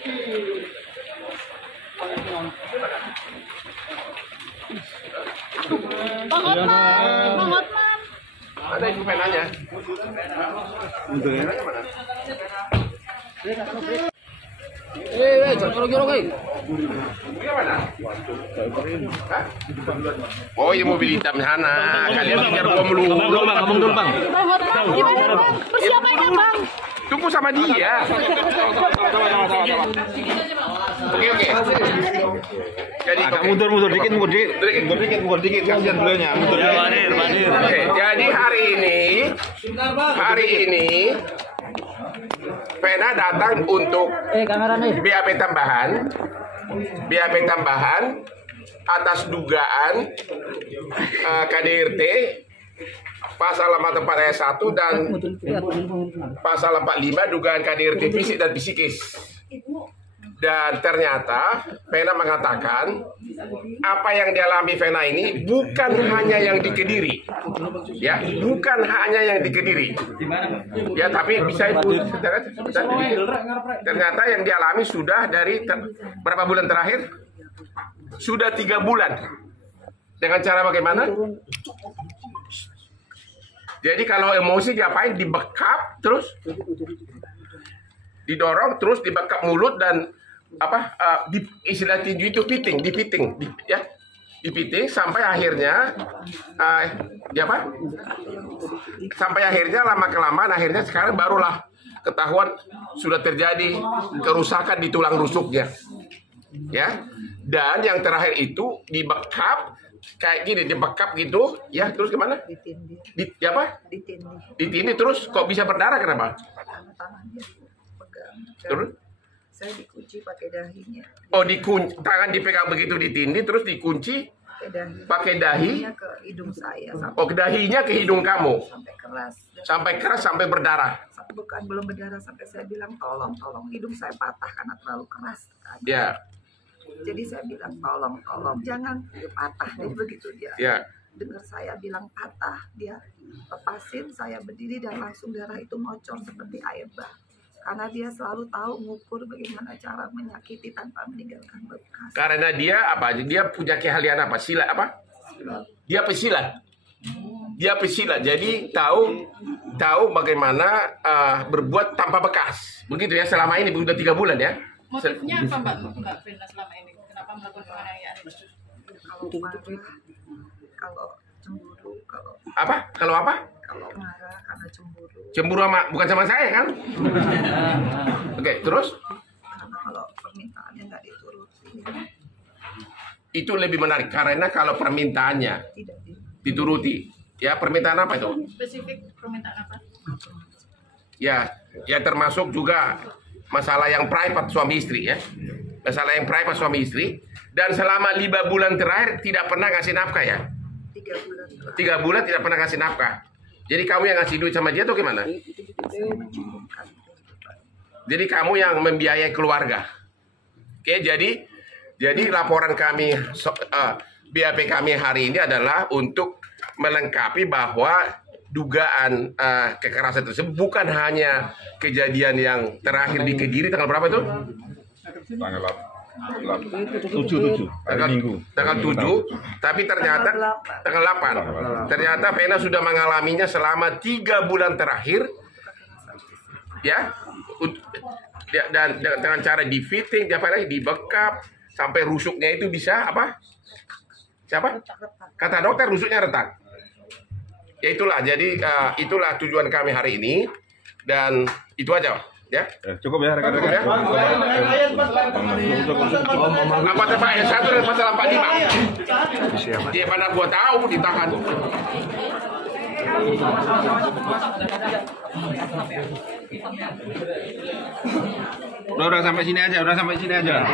Bang Hotman, Bang Hotman. Ada itu penanya. Untuk ya mana? Oh, ini mobil hitam sana. Kalian kejar gua melulu. Ngomong dulu, Bang. Bang Hotman, gimana Bang? Persiapannya Bang? Tunggu sama dia. Oke. Jadi Mundur dikit, kasihan beliaunya. Mundur dikit. Oke, jadi hari ini Vena datang untuk BAP tambahan atas dugaan KDRT pasal 44 ayat 1 dan pasal 45 dugaan KDRT fisik dan psikis. Dan ternyata Vena mengatakan apa yang dialami Vena ini bukan hanya yang di Kediri, ya, bukan hanya yang di Kediri, ya, tapi bisa itu. Ternyata yang dialami sudah dari berapa bulan terakhir? Sudah 3 bulan. Dengan cara bagaimana? Jadi kalau emosi diapain? Dibekap terus, didorong terus, dibekap mulut dan istilah tinju itu dipiting sampai akhirnya sampai akhirnya lama kelamaan akhirnya sekarang barulah ketahuan sudah terjadi kerusakan di tulang rusuknya, ya. Dan yang terakhir itu dibekap kayak gini, dibekap gitu, ya, terus gimana? Ditindih terus kok bisa berdarah, kenapa? Terus saya dikunci pakai dahinya. Oh, tangan dipegang begitu, ditindih terus dikunci pakai dahi ke hidung saya. Oh, ke dahinya ke hidung kamu. Sampai keras. Sampai berdarah. Bukan, belum berdarah, sampai saya bilang tolong hidung saya patah karena terlalu keras. Ya. Jadi saya bilang tolong jangan patah, begitu dia. Ya. Dengar saya bilang patah, dia lepasin, saya berdiri dan langsung darah itu ngocor seperti air bah. Karena dia selalu tahu mengukur bagaimana cara menyakiti tanpa meninggalkan bekas. Karena dia dia punya keahlian apa? Silat apa? Dia pesilat. Jadi tahu bagaimana berbuat tanpa bekas. Begitu ya, selama ini sudah 3 bulan ya. Motifnya apa Mbak Vena selama ini? Kenapa melakukan penganiayaan ini? Kalau marah, kalau cemburu, Kalau apa? Kalau marah karena cemburu. Cemburu bukan sama saya kan? Oke, terus? Karena kalau permintaannya nggak dituruti. Itu lebih menarik karena kalau permintaannya dituruti, ya, permintaan apa itu? Spesifik permintaan apa? Ya termasuk juga masalah yang private suami istri, ya. Masalah yang private suami istri. Dan selama 5 bulan terakhir tidak pernah ngasih nafkah, ya. 3 bulan tidak pernah ngasih nafkah. Jadi kamu yang ngasih duit sama dia tuh gimana? Jadi kamu yang membiayai keluarga. Oke, jadi laporan kami BAP kami hari ini adalah untuk melengkapi bahwa dugaan kekerasan tersebut bukan hanya kejadian yang terakhir di Kediri tanggal berapa itu? Tanggal 7 tanggal 7, tapi ternyata tanggal 8. Ternyata Vena sudah mengalaminya selama 3 bulan terakhir, ya. Dan dengan cara di-fitting, dibekap sampai rusuknya itu bisa apa? Siapa? Kata dokter rusuknya retak. Ya itulah, jadi itulah tujuan kami hari ini dan itu aja. Ya, cukup ya rekan-rekan. Cukup ya. Apa teh Pak? Yang 1 dan pasal 45. Dia mana gua tahu ditahan. Udah sampai sini aja, sampai sini aja.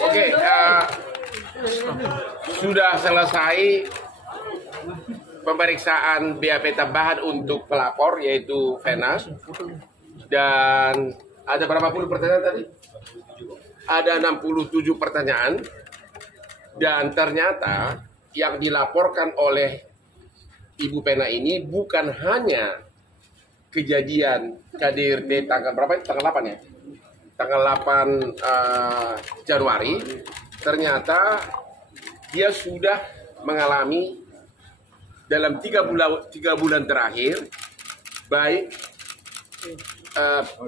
Oke, sudah selesai pemeriksaan BAP tambahan untuk pelapor yaitu Vena. Dan ada berapa puluh pertanyaan tadi? ada 67 pertanyaan, dan ternyata yang dilaporkan oleh Ibu Pena ini bukan hanya kejadian KDRT tanggal berapa? Tanggal 8 ya? Tanggal 8 Januari. Ternyata dia sudah mengalami dalam 3 bulan terakhir, baik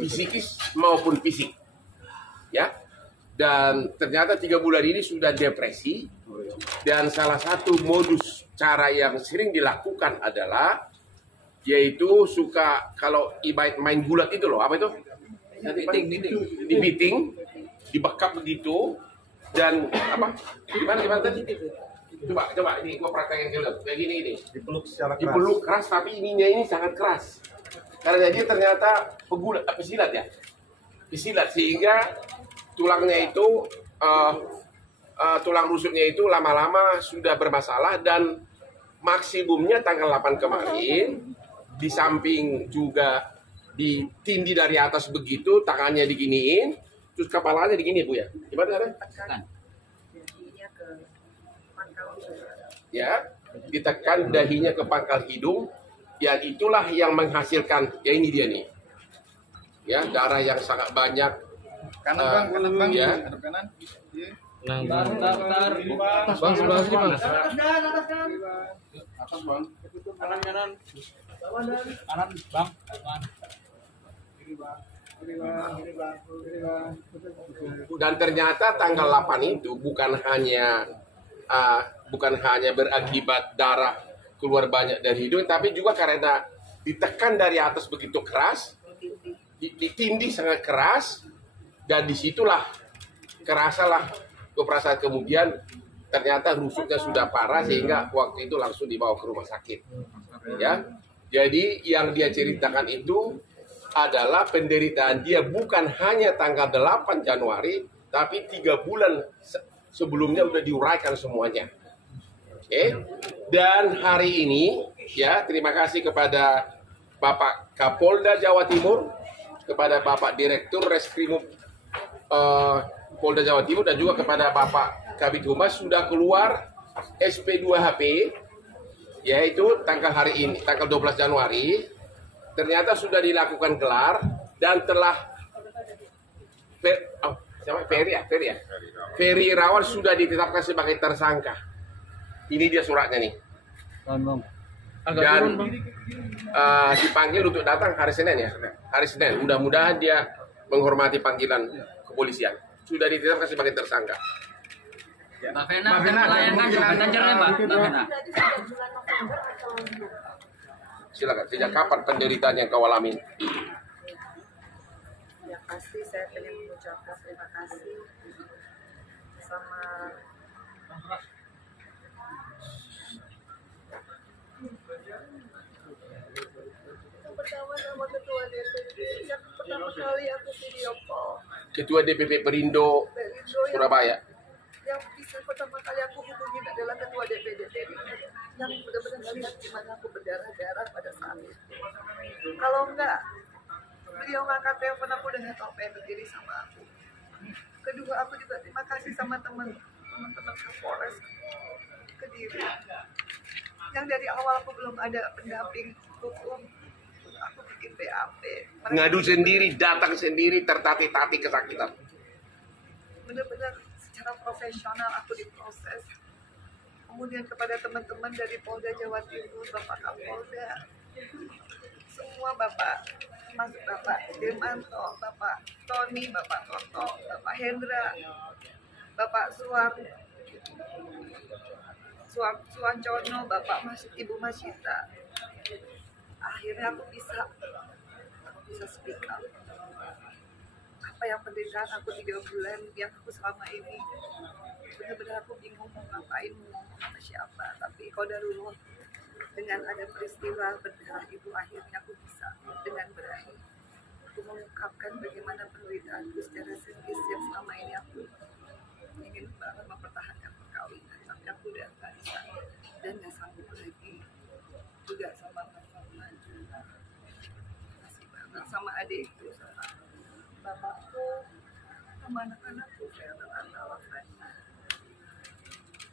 psikis maupun fisik, ya. Dan ternyata 3 bulan ini sudah depresi. Dan salah satu modus cara yang sering dilakukan adalah yaitu suka kalau ibarat main gulat itu loh, apa itu? Dibiting, dibekap begitu, dan apa? Gimana tadi? Coba ini gua praktekin dulu. Kayak gini ini. Dipeluk keras, tapi ininya ini sangat keras. Karena dia ternyata pesilat ya. Pesilat sehingga tulangnya itu tulang rusuknya itu lama-lama sudah bermasalah, dan maksimumnya tanggal 8 kemarin di samping juga ditindih dari atas begitu, tangannya diginiin, terus kepalanya digini Bu ya. Gimana kan? Ya, ditekan dahinya ke pangkal hidung, ya itulah yang menghasilkan, ya ini dia nih. Ya, darah yang sangat banyak. Kanan bang, ya. kanan. Bang, sebelah sini bang. Atas bang. Kanan. Kanan bang. Dan ternyata tanggal 8 itu bukan hanya berakibat darah keluar banyak dari hidung, tapi juga karena ditekan dari atas begitu keras, ditindih sangat keras, dan disitulah kerasalah keperasaan. Kemudian ternyata rusuknya sudah parah sehingga waktu itu langsung dibawa ke rumah sakit. Ya, jadi yang dia ceritakan itu adalah penderitaan dia bukan hanya tanggal 8 Januari, tapi 3 bulan sebelumnya udah diuraikan semuanya. Oke. Dan hari ini ya, terima kasih kepada Bapak Kapolda Jawa Timur, kepada Bapak Direktur Reskrimum Polda Jawa Timur, dan juga kepada Bapak Kabid Humas sudah keluar SP2HP, yaitu hari ini tanggal 12 Januari ternyata sudah dilakukan gelar dan telah Ferry Irawan sudah ditetapkan sebagai tersangka. Ini dia suratnya nih. Dan dipanggil untuk datang hari Senin ya. Hari Senin. Mudah-mudahan dia menghormati panggilan kepolisian. Sudah ditetapkan sebagai tersangka. Mbak Vena, melayangkan ganjarnya Mbak Vena. Silakan. Sejak kapan penderitaan yang kau alami? Ya pasti saya ingin mengucapkan terima kasih sama pertama sama ketua DPD yang pertama kali aku video call. Ketua DPP Perindo Surabaya. Yang bisa pertama kali aku hubungin adalah ketua DPD yang benar-benar melihat gimana aku berdarah-darah pada saat itu. Kalau enggak, beliau ngangkat telepon, aku udah nggak tahu apa yang terjadi sama aku. Kedua, aku juga terima kasih sama teman-teman Kapolres Kediri yang dari awal aku belum ada pendamping hukum, aku bikin BAP. Ngadu sendiri, datang sendiri, tertati-tati kesakitan. Benar-benar secara profesional aku diproses. Kemudian kepada teman-teman dari Polda Jawa Timur, Bapak Kapolda, semua Bapak, termasuk Bapak Dirmanto, Bapak Tony, Bapak Toto, Bapak Hendra, Bapak Suwancono, Bapak Ibu Masita. Akhirnya aku bisa speak up. Apa yang penderitaan aku 3 bulan yang aku selama ini, benar-benar aku bingung mau ngapain, mau ngomong sama siapa. Tapi qadarullah, dengan ada peristiwa berdarah itu, akhirnya aku bisa dengan berani aku mengungkapkan bagaimana penderitaanku secara psikis yang selama ini aku ingin banget mempertahankan perkawinan, tapi aku udah gak bisa dan gak sanggup lagi. Juga sama mama, masih banget sama adikku, sama bapakku, sama anak-anakku, saya adalah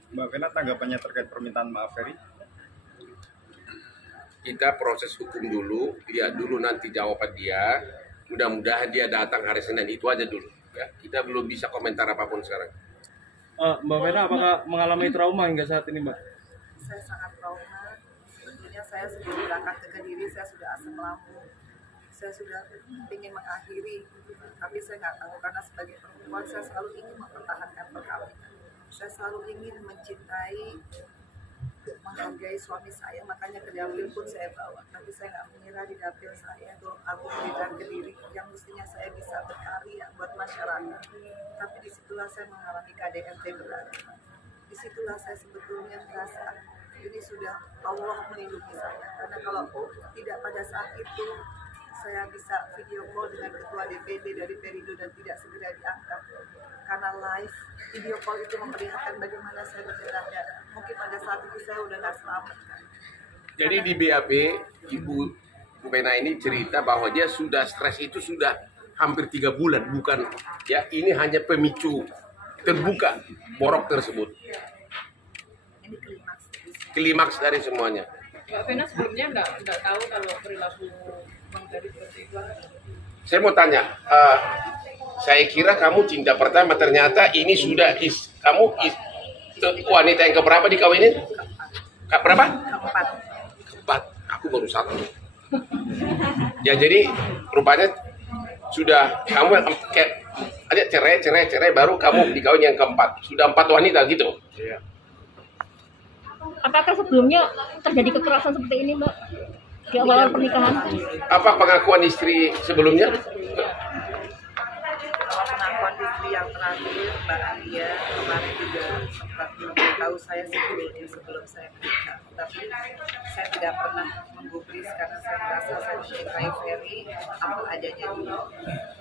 Mbak Vena, tanggapannya terkait permintaan maaf Ferry? Kita proses hukum dulu, lihat dulu nanti jawaban dia. Mudah-mudahan dia datang hari Senin, itu aja dulu. Ya, kita belum bisa komentar apapun sekarang. Mbak Vena, apakah mengalami trauma hingga saat ini, Mbak? Saya sangat trauma. Sebetulnya saya sebelum berangkat ke Kediri, saya sudah asam lambung. Saya sudah ingin mengakhiri, tapi saya nggak tahu karena sebagai perempuan saya selalu ingin mempertahankan perkawinan. Saya selalu ingin mencintai, menghargai suami saya, makanya ke dapil pun saya bawa. Tapi saya nggak mengira di dapil saya itu aku berikan ke diri yang mestinya saya bisa berkarya buat masyarakat. Tapi disitulah saya mengalami KDRT berat. Disitulah saya sebetulnya merasa ini sudah Allah melindungi saya. Karena kalau tidak pada saat itu saya bisa video call dengan ketua DPD dari Perindo dan tidak segera diangkat. Karena live video call itu memperlihatkan bagaimana saya berdarah-darah. Mungkin pada saat itu saya udah nggak selamat kan. Jadi di BAP, Ibu Vena ini cerita bahwa dia sudah stres itu sudah hampir 3 bulan. Bukan, ya ini hanya pemicu terbuka borok tersebut. Ini Klimaks dari semuanya. Mbak Vena sebelumnya nggak tahu kalau perilaku Bang Ferry seperti itu. Saya mau tanya, saya kira kamu cinta pertama, ternyata ini sudah wanita yang keberapa dikawinin? Berapa? Keempat. Aku baru 1. Ya jadi rupanya sudah kamu kayak ada cerai baru kamu dikawin yang keempat. Sudah 4 wanita gitu. Apakah sebelumnya terjadi kekerasan seperti ini, Mbak? Di awal pernikahan? Apa pengakuan istri sebelumnya? Pengakuan istri yang terakhir, Mbak Alia, kemarin juga sempat memberitahu saya sebelum saya menikah. Tapi saya tidak pernah menggubris karena saya merasa saya mencintai Ferry apa adanya dulu.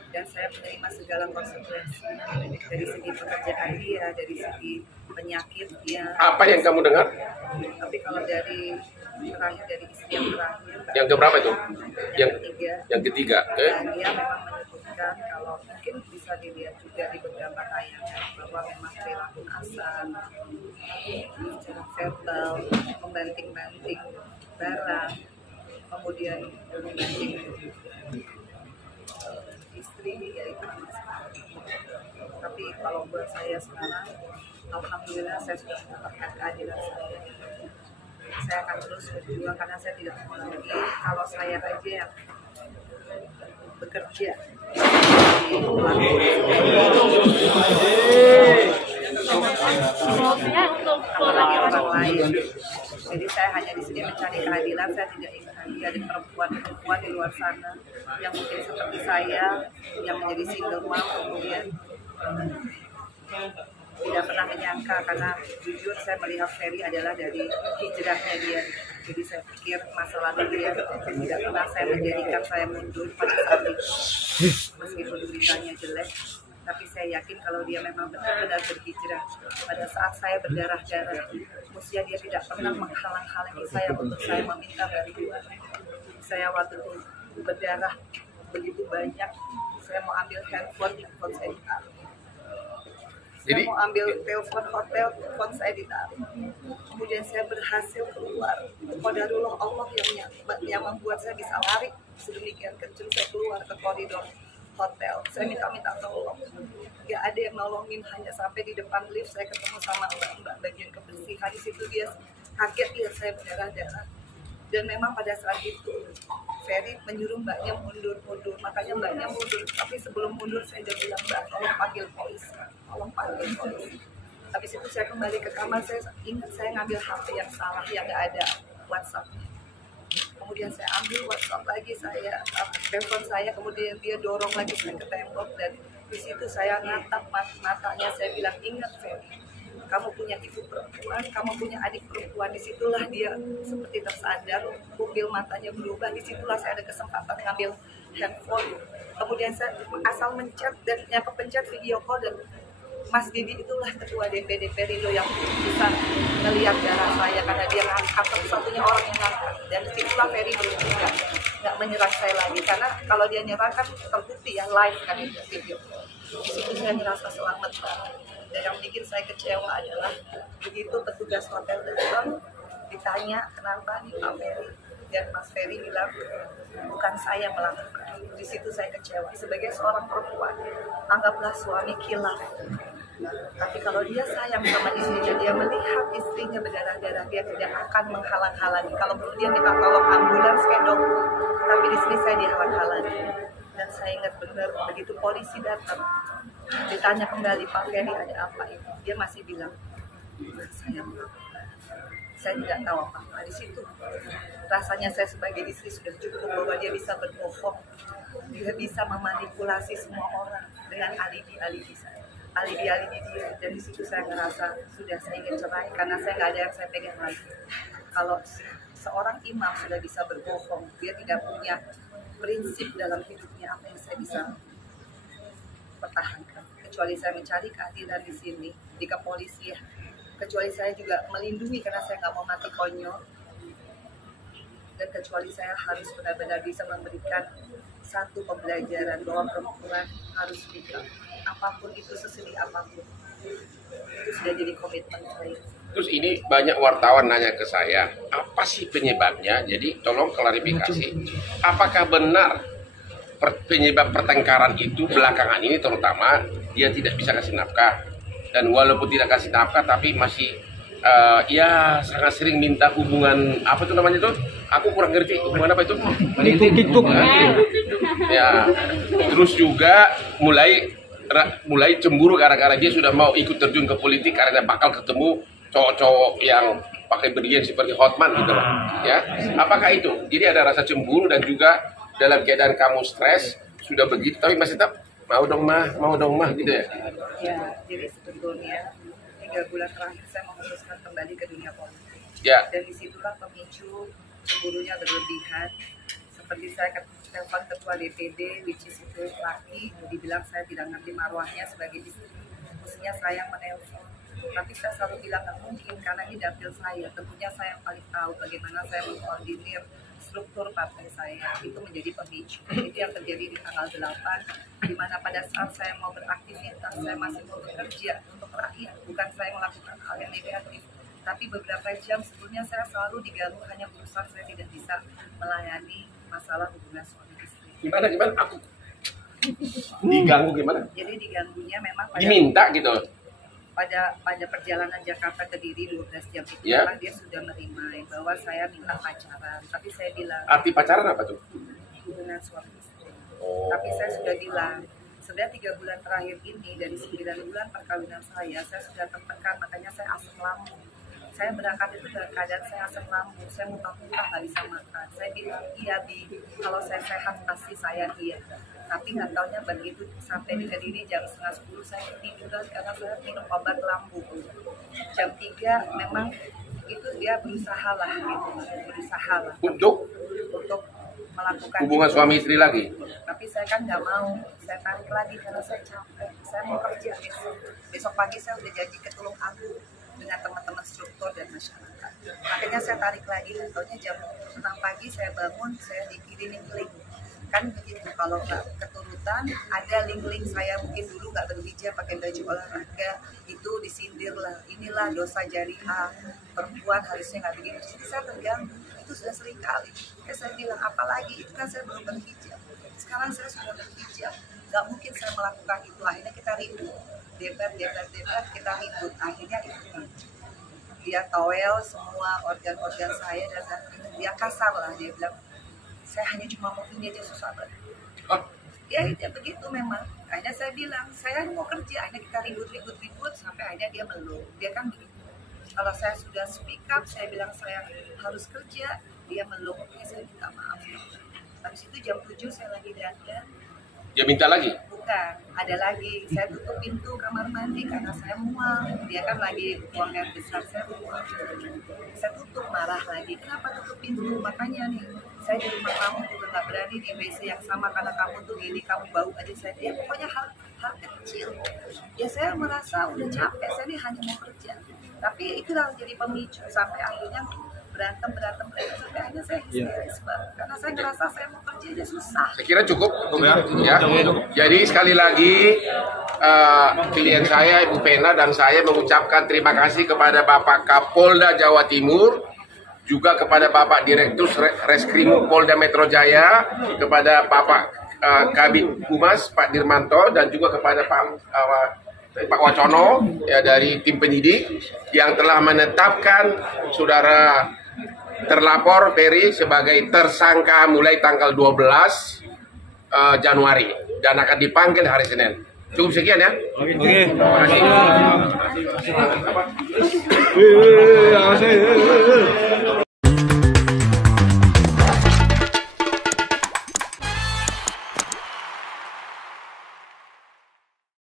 Dan saya menerima segala konsekuensi dari segi pekerjaan dia, dari segi penyakit dia. Apa yang kamu dengar? Tapi kalau dari terakhir dari istri yang terakhir, Yang keberapa itu? yang ketiga. Okay. Dan dia memang menyebutkan kalau mungkin bisa dilihat juga di beberapa tayangan bahwa memang perilaku kasar, secara verbal, membanting-banting barang, kemudian membanting istri yaitu tapi kalau buat saya sekarang alhamdulillah saya sudah mendapatkan keadilan saya. Saya akan terus berjuang karena saya tidak mau lagi kalau saya aja yang bekerja apalagi orang lain. Jadi saya hanya di sini mencari keadilan. Saya tidak ingin lagi ada perempuan di luar sana yang mungkin seperti saya yang menjadi single mom kemudian tidak pernah menyangka karena jujur saya melihat Ferry adalah dari hijrahnya dia. Jadi saya pikir masa lalu dia tidak pernah saya menjadikan saya mundur pada saat itu meskipun beritanya jelek. Tapi saya yakin kalau dia memang benar-benar berhijrah pada saat saya berdarah-darah, usia dia tidak pernah menghalang-halangi saya untuk saya meminta bantuan. Saya waktu itu berdarah begitu banyak, saya mau ambil handphone saya ditaruh. Saya mau ambil telepon hotel, telepon saya ditaruh. Kemudian saya berhasil keluar. Qadarullah Allah yang membuat saya bisa lari sedemikian kencang. Saya keluar ke koridor hotel. Saya minta tolong. Gak ada yang nolongin, hanya sampai di depan lift saya ketemu sama mbak bagian kebersihan. Di situ dia kaget lihat saya berdarah-darah. Dan memang pada saat itu Ferry menyuruh mbaknya mundur. Makanya mbaknya mundur. Tapi sebelum mundur saya udah bilang, Mbak, tolong panggil polisi. Habis itu saya kembali ke kamar, saya ingat saya ngambil HP yang salah, yang nggak ada WhatsApp-nya. Kemudian saya ambil WhatsApp lagi, saya telepon saya, kemudian dia dorong lagi saya ke tembok dan di situ saya natap matanya, saya bilang, ingat Ferry, kamu punya ibu perempuan, kamu punya adik perempuan. Disitulah dia seperti tersadar, pupil matanya berubah. Disitulah saya ada kesempatan ngambil handphone. Kemudian saya asal mencet dan yang kepencet video call dan Mas Didi itulah ketua DPD Perindo yang bisa melihat darah saya karena dia ngangkat satu-satunya orang yang ngangkat. Dan disitulah Ferry berhenti nggak menyerang saya lagi karena kalau dia nyerang kan terbukti ya live kan itu video. Di situ saya merasa selamat banget. Dan yang bikin saya kecewa adalah begitu petugas hotel datang, ditanya kenapa nih Pak Ferry, dan Mas Ferry bilang bukan saya melakukan. Di situ saya kecewa. Sebagai seorang perempuan, anggaplah suami khilaf. Tapi kalau dia sayang sama istrinya, dia melihat istrinya berdarah-darah, dia tidak akan menghalang-halangi. Kalau perlu dia minta tolong ambulans kayak dokter, tapi di sini saya dihalang-halangi. Dan saya ingat benar begitu polisi datang, ditanya kembali Pak Ferry ada apa itu, dia masih bilang saya melakukan. Saya tidak tahu apa-apa di situ. Rasanya saya sebagai istri sudah cukup bahwa dia bisa berbohong, dia bisa memanipulasi semua orang dengan alibi-alibi saya, alibi-alibi dia. Dan di situ saya ngerasa sudah saya ingin cerai karena saya nggak ada yang saya pegang lagi. Kalau seorang imam sudah bisa berbohong, dia tidak punya prinsip dalam hidupnya, apa yang saya bisa pertahankan? Kecuali saya mencari keadilan di sini, di kepolisian. Kecuali saya juga melindungi karena saya nggak mau mati konyol. Dan kecuali saya harus benar-benar bisa memberikan satu pembelajaran bahwa perempuan harus nikah. Apapun itu, sesedih apapun. Itu sudah jadi komitmen saya. Terus ini banyak wartawan nanya ke saya, apa sih penyebabnya? Jadi tolong klarifikasi. Apakah benar penyebab pertengkaran itu belakangan ini terutama dia tidak bisa kasih nafkah, dan walaupun tidak kasih nafkah tapi masih ya sangat sering minta hubungan apa itu namanya tuh? Aku kurang ngerti hubungan apa itu? TikTok. Ya. Terus juga mulai cemburu gara-gara dia sudah mau ikut terjun ke politik karena bakal ketemu cowok-cowok yang pakai berlian seperti Hotman gitu loh, ya. Apakah itu? Jadi ada rasa cemburu dan juga dalam keadaan kamu stres sudah begitu, tapi masih tetap mau dong mah gitu ya? Ya, jadi sebetulnya 3 bulan terakhir saya memutuskan kembali ke dunia politik. Ya. Dan disitulah pemicu cemburunya berlebihan. Seperti saya telepon ketua DPD, which is itu laki, dibilang saya tidak ngerti marwahnya sebagai istri. Mestinya saya yang menelpon. Tapi saya selalu bilang nggak mungkin karena ini dapil saya. Tentunya saya yang paling tahu bagaimana saya mengkoordinir struktur partai saya. Itu menjadi pemicu. Itu yang terjadi di tanggal 8, di mana pada saat saya mau beraktivitas, saya masih mau bekerja untuk rakyat. Bukan saya melakukan hal yang negatif. Tapi beberapa jam sebelumnya saya selalu diganggu hanya urusan saya tidak bisa melayani masalah hubungan suami istri. Gimana? Aku diganggu gimana? Jadi diganggunya memang pada Diminta gitu. pada perjalanan Jakarta ke Diri 12 jam itu Ya. memang dia sudah menerima bahwa saya minta pacaran, tapi saya bilang Arti pacaran apa tuh? hubungan suami istri. Oh. Tapi saya sudah bilang sebenarnya 3 bulan terakhir ini dari 9 bulan perkawinan saya sudah tertekan, makanya saya asam lambung. Saya berangkat itu dalam keadaan saya asam lambung, saya muntah-muntah nggak bisa makan. Saya bilang iya Bi, kalau saya sehat pasti saya iya. Tapi nggak taunya begitu sampai di Kediri jam 9:30 saya ketiduran karena saya minum obat lambung. Jam 3 memang itu dia berusaha lah Untuk untuk melakukan hubungan itu. suami istri lagi. Tapi saya kan nggak mau, saya tarik lagi karena saya capek. Saya mau kerja besok pagi saya udah janji ke Tulung Agung dengan teman-teman struktur dan masyarakat. Makanya saya tarik lagi, contohnya jam 6 pagi saya bangun, saya dikirimin link. Kan begitu, kalau nggak keturutan, ada link-link saya mungkin dulu nggak berhijab pakai baju olahraga, itu disindir lah, inilah dosa jariah, perempuan harusnya nggak begini. Jadi saya terganggu, itu sudah sering kali. Saya bilang, apalagi itu kan saya belum berhijab. Sekarang saya sudah berhijab, nggak mungkin saya melakukan itu. Akhirnya kita ribut, debat, kita ribut. Akhirnya itu dia towel semua organ-organ saya dan dia kasar lah, dia bilang saya hanya cuma mau ini aja susah banget. Ya begitu memang. Akhirnya saya bilang saya mau kerja. Akhirnya kita ribut sampai akhirnya dia meluk. Dia kan begitu. Kalau saya sudah speak up, saya bilang saya harus kerja, dia meluk. Oke, saya minta maaf. Habis itu jam 7 saya lagi dandan. Dia minta lagi? Bukan, ada lagi. Saya tutup pintu kamar mandi karena saya mual. Dia kan lagi buang air besar, saya mual. Saya tutup, marah lagi. Kenapa tutup pintu? Makanya nih, saya di rumah kamu juga nggak berani di WC yang sama karena kamu tuh gini, kamu bau aja. Saya dia pokoknya hal kecil. Ya saya merasa udah capek, saya ini hanya mau kerja. Tapi itulah jadi pemicu sampai akhirnya berantem sampai akhirnya saya histeris, Pak. Karena saya ngerasa saya mau kerja aja susah. Saya kira cukup, ya. Jadi sekali lagi klien saya Ibu Vena dan saya mengucapkan terima kasih kepada Bapak Kapolda Jawa Timur, juga kepada Bapak Direktur Reskrim Polda Metro Jaya, kepada Bapak Kabid Humas Pak Dirmanto, dan juga kepada Pak Wacono ya, dari tim penyidik yang telah menetapkan saudara terlapor Ferry sebagai tersangka mulai tanggal 12 Januari dan akan dipanggil hari Senin. Cukup sekian ya. Oke. Terima kasih. Terima kasih.